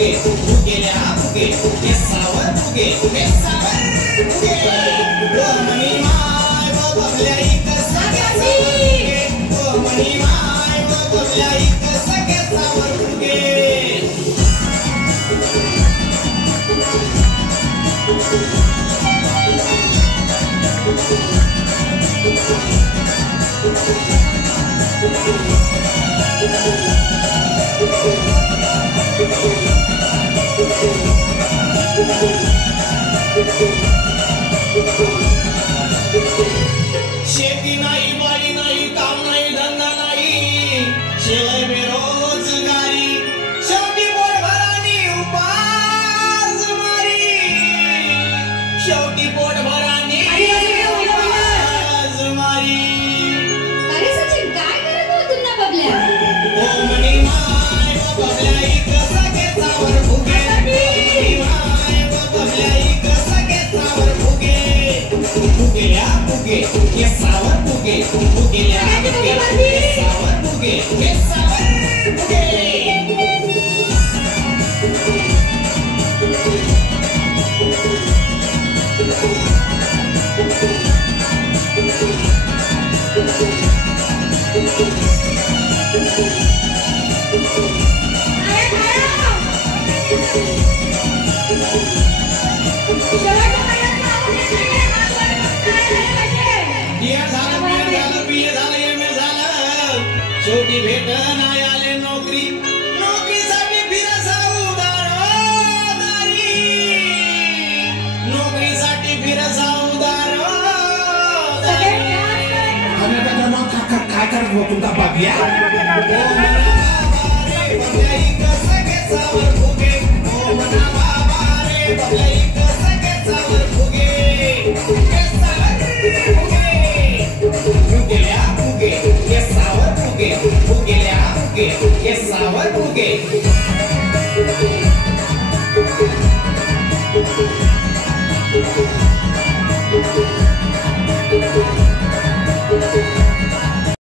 फुगे फुगेल्या फुगे केसावर फुगे केसावर फुगे मणी माय बबल्या इक सगळ्यावर फुगे मणी माय बबल्या इक सगळ्यावर फुगे शेती नाही बारी नाही काम नाही धंदा नाही शेवट बेरोजगारी शेवटी पोटभरानी उपास मारी शेवटी पोटभरानी उपास मारी अरे सचिन काय करत होत ना बबल्या ओ मणी माय बबल्या इक सगळ्यावर फुगे मणी माय बबल्या इक सगळ्यावर फुगे फुगेल्या फुगे केसावर फुगे फुगेल्या फुगे केसावर फुगे केसावर फुगे शेवटी भेट नाही आले नोकरी नोकरीसाठी फिरसावदारी नोकरीसाठी फिरसावदारी काय करत हो तुमचा बाबिया फुगेल्या फुगे फुगेल्या फुगे केसावर फुगे